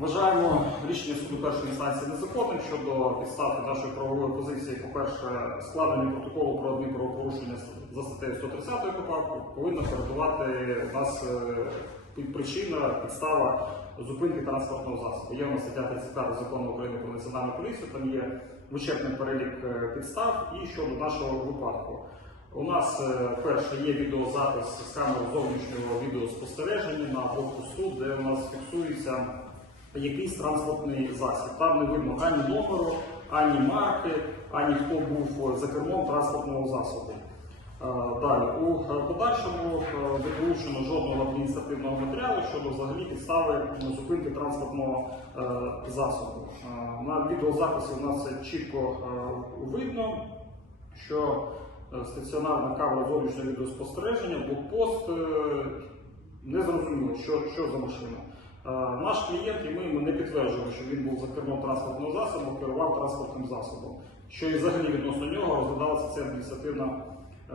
Вважаємо рішення суду першої інстанції незаконним щодо підставки нашої правової позиції. По-перше, складення протоколу про адмінправопорушення за статтею 130 КПАП повинна передувати нас е, причина, підстава зупинки транспортного засобу. Є у нас стаття 35 закону України про національну поліцію. Там є вичерпний перелік е, підстав і щодо нашого випадку. У нас е, перше є відеозапис з камери зовнішнього відеоспостереження на блокпосту, де у нас фіксується якийсь транспортний засіб. Там не видно ані номеру, ані марки, ані хто був за кермом транспортного засобу. Е, Далі, у е, подальшому е, не вилучено жодного адміністративного матеріалу щодо взагалі підстави зупинки транспортного е, засобу. Е, На відеозаписі у нас це чітко е, видно, що е, стаціонарна камера зовнішнього відеоспостереження, блокпост, е, не зрозуміло, що, що за машина. Е, Наш клієнт і ми, ми не підтверджуємо, що він був за кермом транспортного засобу, керував транспортним засобом. Що і взагалі відносно нього розглядалася ця адміністративна, е,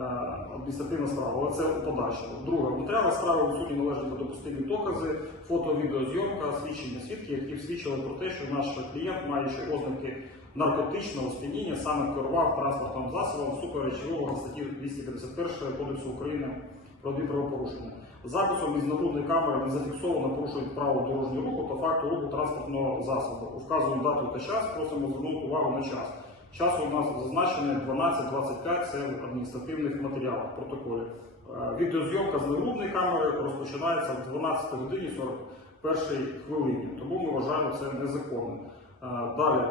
адміністративна справа, але це у подальшому. Друге, в матеріалах справи у суді належать недопустимі докази, фото, відеозйомка, свідчення свідків, які свідчили про те, що наш клієнт, маючи ознаки наркотичного сп'яніння, саме керував транспортним засобом супереч вимогам статті 251 Кодексу України про адмінправопорушення. Записом із нагрудної камери не зафіксовано порушують право дорожнього руху та факту руху транспортного засобу. Вказуємо дату та час, просимо звернути увагу на час. Час у нас зазначений 12.25, це в адміністративних матеріалах, протоколі. Е, Відеозйомка з нагрудної камери розпочинається в 12 годині 41 хвилині, тому ми вважаємо це незаконним. Е, Далі.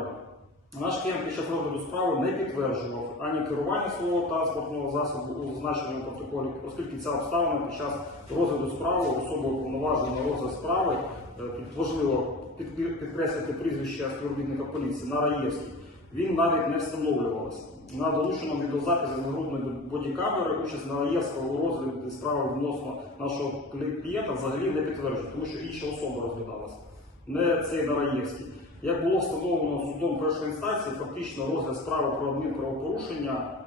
Наш клієнт під час розгляду справи не підтверджував ані керування свого транспортного засобу у зазначеному протоколі, оскільки ця обставина під час розгляду справи особою уповноваженої на розгляд справи, е, тут важливо підкреслити прізвище співробітника поліції Нараєвський, він навіть не встановлювався. На долученому відеозаписі з нагрудної бодікамери участь Нараєвського у розгляді справи відносно нашого клієнта взагалі не підтверджує, тому що інша особа розглядалася, не цей Нараєвський. Як було встановлено судом першої інстанції, фактично розгляд справи про адмінправопорушення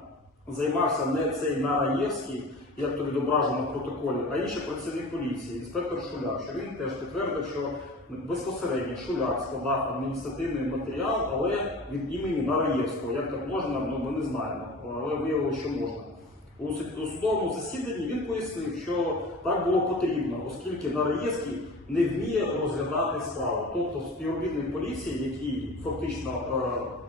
займався не цей Нараєвський, як то відображено в протоколі, а інший працівник поліції, інспектор Шуляк, що він теж підтвердив, що безпосередньо Шуляк складав адміністративний матеріал, але від імені Нараєвського. Як так можна, ну ми не знаємо, але виявилося, що можна. У судовому засіданні він пояснив, що так було потрібно, оскільки Нараєвський не вміє розглядати справу. Тобто співробітник поліції, який фактично е,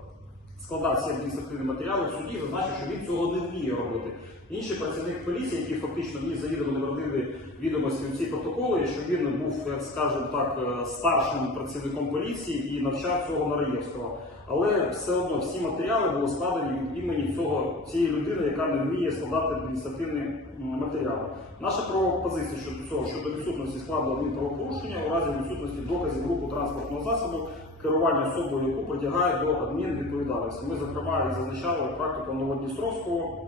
складав всі адміністративні матеріали в суді, зазначив, що він цього не вміє робити. Інший працівник поліції, який фактично мені завідомо неправдиві відомості у ці протоколи, що він був, як скажемо так, е, старшим працівником поліції і навчав цього Нараєвського. Але все одно всі матеріали були складені від імені цього цієї людини, яка не вміє складати адміністративні матеріали. Наша правова позиція щодо цього щодо відсутності складу адмінправопорушення у разі відсутності доказів руху транспортного засобу керування особою, яку притягає до адмінвідповідальності. Ми, зокрема, і зазначали практику Новодністровського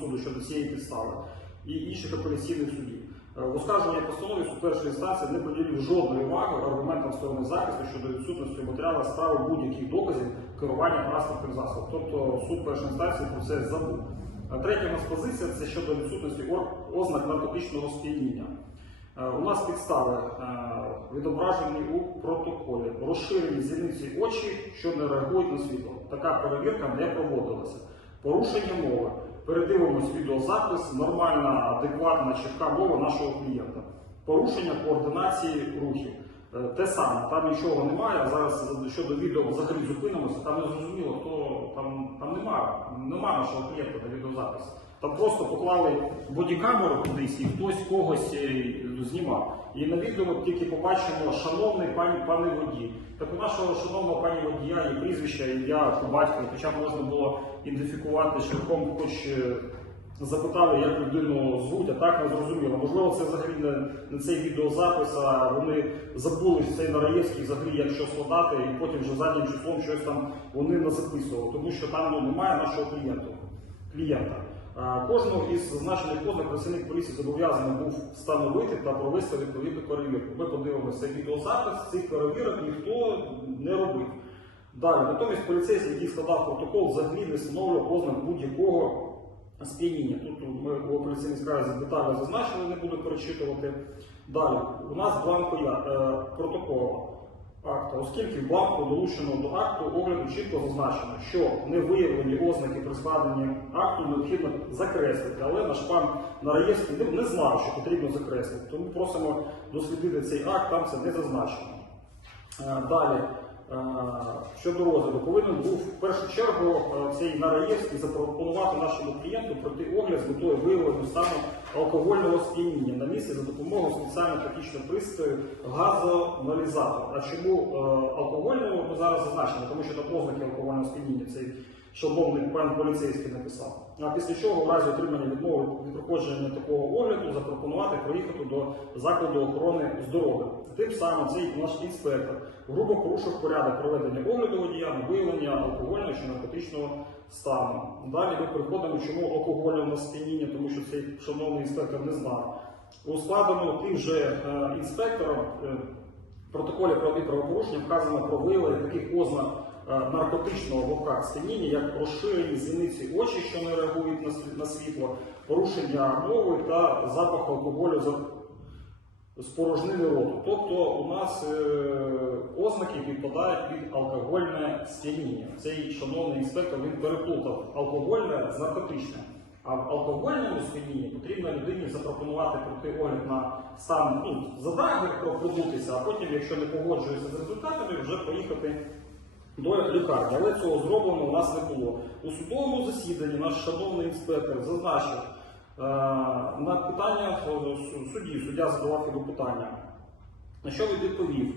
суду щодо цієї підстави і інших апеляційних судів. Е, В оскарженні постанові суд першої інстанції не приділив жодної уваги аргументам сторони захисту щодо відсутності матеріалу справи будь-яких доказів керування транспортним засобом. Тобто суд першої інстанції про це забув. А третя у нас позиція це щодо відсутності ознак наркотичного сп'яніння. Е, У нас підстави е, відображені у протоколі. Розширені зіниці очі, що не реагують на світло. Така перевірка не проводилася. Порушення мови. Передивимось відеозапис, нормальна, адекватна, чітка мова нашого клієнта. Порушення координації рухів. Е, Те саме, там нічого немає. Зараз щодо відео взагалі зупинимося, там не зрозуміло, хто там, там немає, немає нашого клієнта на відеозаписі. Там просто поклали бодікамеру кудись і хтось когось е, знімав. І на відео ми тільки побачимо шановний пані пане водій. Так у нашого шановного пані водія є прізвище, ім'я по батькові, хоча б можна було ідентифікувати шляхом, хоч е, запитали, як людину звуть, а так не зрозуміло. Можливо, це взагалі не, не цей відеозапис, а вони забули що цей Нараєвський взагалі як що складати, і потім вже заднім числом щось там вони не записували, тому що там ну, немає нашого клієнту, клієнта. А, Кожного із зазначених ознак працівник поліції зобов'язаний був встановити та провести відповідну перевірку. Ми подивимося відеозапис, цих перевірок ніхто не робив. Далі, натомість поліцейський, який складав протокол, взагалі не встановлював ознак будь-якого сп'яніння. Тут ми у апеляційній справі детально зазначили, не буду перечитувати. Далі, у нас бланко е, протоколу. Акта, оскільки в бланку долученого до акту огляду чітко зазначено, що не виявлені ознаки при складенні акту необхідно закреслити, але наш пан на реєстрі не, знав, що потрібно закреслити. Тому просимо дослідити цей акт, там це не зазначено. Е, Далі, щодо розгляду, повинен був в першу чергу е, цей на реєстрі запропонувати нашому клієнту пройти огляд з метою виявлення саме алкогольного сп'яніння на місці за допомогою спеціально тактичного пристрою газоаналізатора. А чому е, алкогольного ми зараз зазначено, Тому що на ознаки алкогольного сп'яніння шановний пан поліцейський написав. А після чого в разі отримання відмови від проходження такого огляду запропонувати проїхати до закладу охорони здоров'я. Тим самим цей наш інспектор грубо порушив порядок проведення огляду водія на виявлення алкогольного чи наркотичного стану. Далі ми переходимо, чому алкогольного сп'яніння, тому що цей шановний інспектор не знав. У складеному тим же е, інспектором е, протоколі про правопорушення вказано про виявлення таких ознак е, наркотичного в лапках сп'яніння, як розширені зіниці очі, що не реагують на світло, порушення мови та запах алкоголю за з порожнини роту. Тобто у нас е, ознаки підпадають під алкогольне сп'яніння. Цей шановний інспектор він переплутав алкогольне з наркотичним. А в алкогольному сп'янінні потрібно людині запропонувати пройти огляд на стан ну, за драгер продутися, а потім, якщо не погоджується з результатами, вже поїхати до лікарні. Але цього зроблено у нас не було. У судовому засіданні наш шановний інспектор зазначив е, на питання е, судді, суддя задавав йому питання. На що він відповів?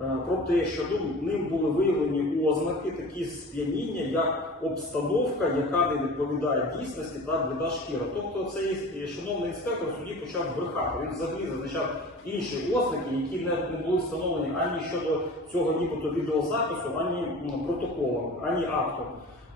Е, Про те, що ну, ним були виявлені ознаки такі сп'яніння, як обстановка, яка не відповідає дійсності та бліда шкіра. Тобто цей е, шановний інспектор суді почав брехати. Він взагалі зазначав інші ознаки, які не, були встановлені ані щодо цього нібито відеозапису, ані протоколом, ані актом.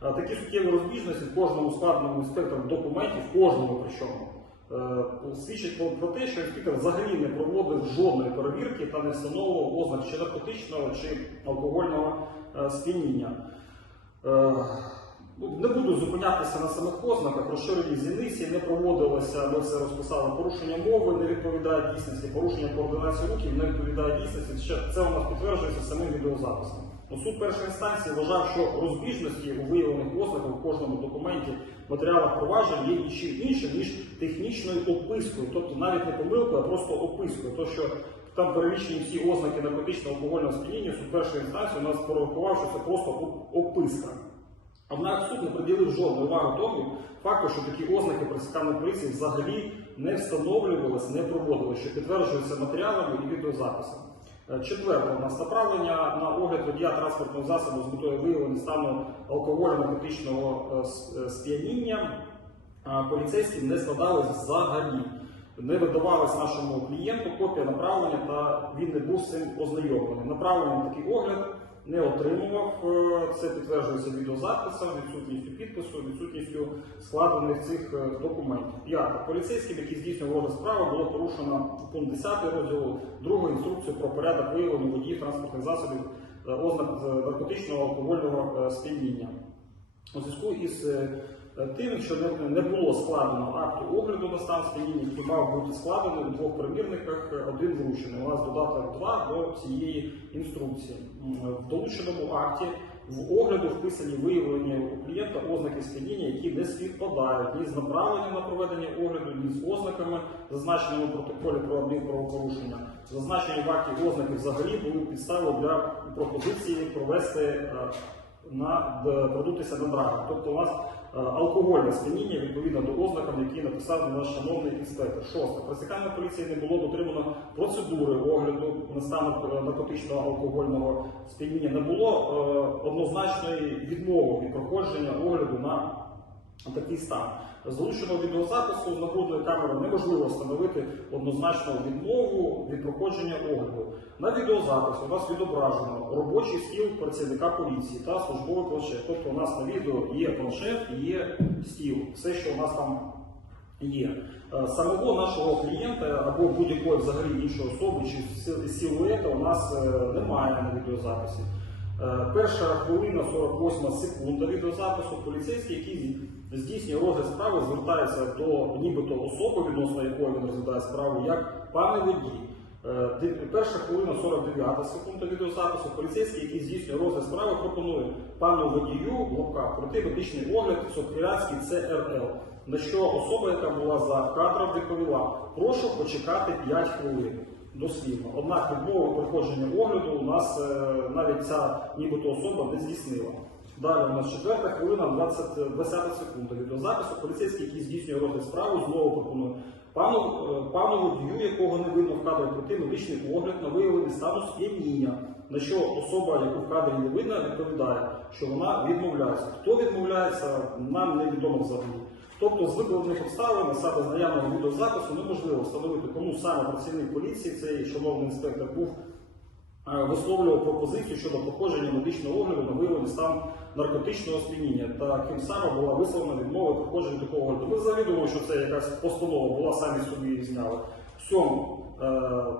Е, Такі суттєві розбіжності в кожному складеному інспектором документі, в кожному причому. Е, свідчить про, те, що інспектор взагалі не проводив жодної перевірки та не встановлював ознак чи наркотичного чи алкогольного е, сп'яніння. Е, ну, Не буду зупинятися на самих ознаках, розширені зіниці, не проводилося, ми все розписали, порушення мови не відповідає дійсності, порушення координації рухів не відповідає дійсності. Це у нас підтверджується самим відеозаписом. Ну, Суд першої інстанції вважав, що розбіжності у виявлених ознаках у кожному документі матеріалах проваджень є ще іншим, ніж технічною опискою, тобто навіть не помилкою, а просто опискою. То, що там перелічені всі ознаки наркотичного алкогольного сп'яніння, суд першої інстанції у нас порахував, що це просто описка. Однак суд не приділив жодної уваги тому факту, що такі ознаки працівниками поліції взагалі не встановлювалися, не проводилися, що підтверджується матеріалами і відеозаписами. Е, Четверте, у нас направлення на огляд водія транспортного засобу з метою виявлення стану алкогольно-наркотичного е, с- е, сп'яніння Поліцейські не складались взагалі. Не видавалась нашому клієнту копія направлення, та він не був з цим ознайомлений. Направлення на такий огляд не отримував. е, Це підтверджується відеозаписом, відсутністю підпису, відсутністю складених цих е, документів. П'яте. Поліцейським, які здійснювали розгляд справи, було порушено пункт 10 розділу 2 інструкцію про порядок виявлення водіїв транспортних засобів е, ознак наркотичного алкогольного сп'яніння. У зв'язку із тим, що не, не було складено акту огляду на стан сп'яніння, який мав бути складений у двох примірниках, е, один вручений. У нас додаток 2 до цієї інструкції. В долученому акті в огляду вписані виявлення у клієнта ознаки сп'яніння, які не співпадають ні з направленням на проведення огляду, ні з ознаками, зазначеними в протоколі про адмінправопорушення. Зазначені в акті ознаки взагалі були підставою для пропозиції провести е, на д- продутися на. Тобто у нас е, алкогольне сп'яніння відповідно до ознакам, які написав наш шановний інспектор. Шосте. Працівниками поліції не було дотримано процедури огляду на стан е, наркотичного алкогольного сп'яніння. Не було е, однозначної відмови від проходження огляду на такий стан. Залученого відеозапису нагрудної камери неможливо встановити однозначну відмову від проходження огляду. На відеозаписі у нас відображено робочий стіл працівника поліції та службовий планшет. Тобто у нас на відео є планшет є стіл. Все, що у нас там є. Е, Самого нашого клієнта або будь-якої взагалі іншої особи чи сил- силуета у нас е, немає на відеозаписі. Е, Перша хвилина 48 секунда відеозапису поліцейський, який здійснює розгляд справи, звертається до нібито особи, відносно якої він розглядає справу, як пане водій. Е, Перша хвилина 49 секунда відеозапису. Поліцейський, який здійснює розгляд справи, пропонує пану водію лапках пройти медичний огляд Сокирянський ЦРЛ. На що особа, яка була за кадром, відповіла: прошу почекати 5 хвилин. Дослівно. Однак відмови проходження огляду у нас е, навіть ця нібито особа не здійснила. Далі у нас четверта хвилина 20, 20 секунда відеозапису. Поліцейський, який здійснює розгляд справи, знову пропонує пану, е, пану водію, якого не видно в кадрі, пройти медичний огляд на виявлення стану сп'яніння. На що особа, яку в кадрі не видно, відповідає, що вона відмовляється. Хто відмовляється, нам невідомо взагалі. Тобто з викладених обставин, саме з наявного відеозапису, неможливо встановити, кому саме працівник поліції, цей шановний інспектор, був висловлював пропозицію щодо проходження медичного огляду на виявлення стан наркотичного сп'яніння. Та ким саме була висловлена відмова проходження такого огляду. Ми завідомо, що це якась постанова була, самі собі її зняли. В цьому е,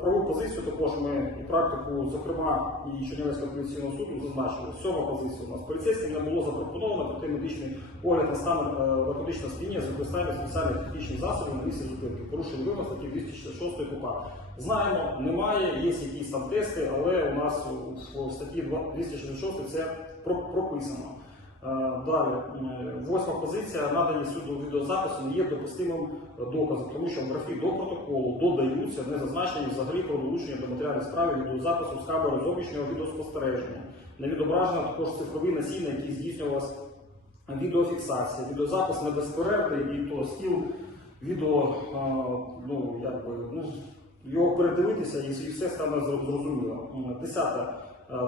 праву позицію також ми і практику, зокрема, і Чернівецького апеляційного суду зазначили. Сьома позиція у нас поліцейським не було запропоновано пройти медичний огляд на стан е, наркотичного сп'яніння з використанням спеціальних технічних засобів на місці зупинки. Порушень вимог статті 266 КУПА. Знаємо, немає, є якісь там тести, але у нас в статті 266 це прописано. Е, Далі, е, восьма позиція, надані суду відеозапису не є допустимим доказом, тому що в графі до протоколу додаються не зазначені взагалі про долучення до матеріальної справи відеозапису з камери зовнішнього відеоспостереження. Не відображено також цифровий носій, на який здійснювалась відеофіксація. Відеозапис не безперервний і то стіл відео, е, ну якби ну, його передивитися і все стане зрозуміло. Е,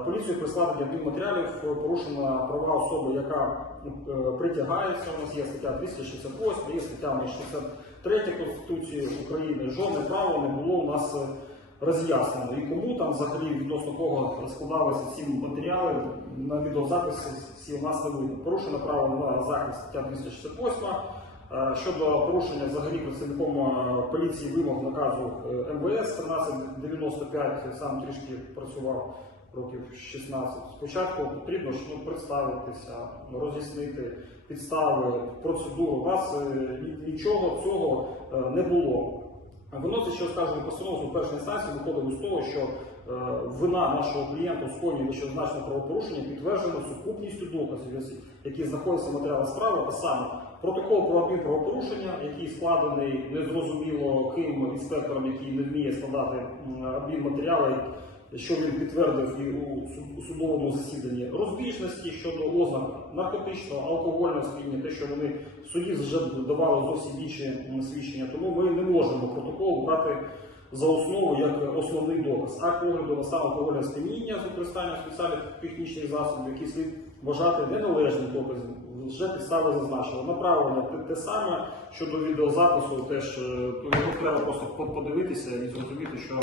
Поліцію при складенні адмінматеріалів е, порушена права особи, яка е, притягається. У нас є стаття 268, є стаття 63 Конституції України. Жодне право не було у нас е, роз'яснено. І кому там взагалі відносно кого складалися ці матеріали на відеозаписі всі у нас не видно. Порушено право на захист стаття 268. Е, Щодо порушення взагалі працівником е, поліції вимог наказу е, МВС 1395, сам трішки працював років 16. Спочатку потрібно ж ну, представитися, роз'яснити підстави, процедуру. У нас е, нічого цього е, не було. Виносить, що скажемо постанову в першій інстанції виходило з того, що е, вина нашого клієнта у скоєнні вищезначного правопорушення підтверджена сукупністю доказів, які знаходяться в матеріалах справи, а саме протокол про адмінправопорушення, який складений незрозуміло ким інспектором, який не вміє складати адмінматеріали, що він підтвердив і у судовому засіданні розбіжності щодо ознак наркотичного, алкогольного сп'яніння, те, що вони в суді вже давали зовсім інші свідчення. Тому ми не можемо протокол брати за основу як основний доказ. Акт огляду на стан алкогольного сп'яніння з використанням спеціальних технічних засобів, які слід вважати неналежним доказом. Вже підстави зазначили. Направлення те, те саме щодо відеозапису, теж е, треба просто подивитися і зрозуміти, що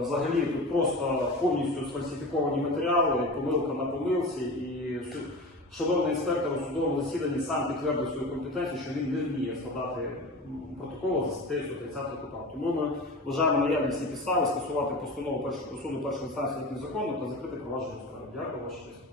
взагалі тут просто повністю сфальсифіковані матеріали, помилка на помилці, і шановний інспектор у судовому засіданні сам підтвердив свою компетенцію, що він не вміє складати протокол за статтею 130 КУПАП. Тому ми вважаємо наявність і підстави скасувати постанову першу суду першої інстанції як незаконно та закрити провадження справи. Дякую, ваша честь.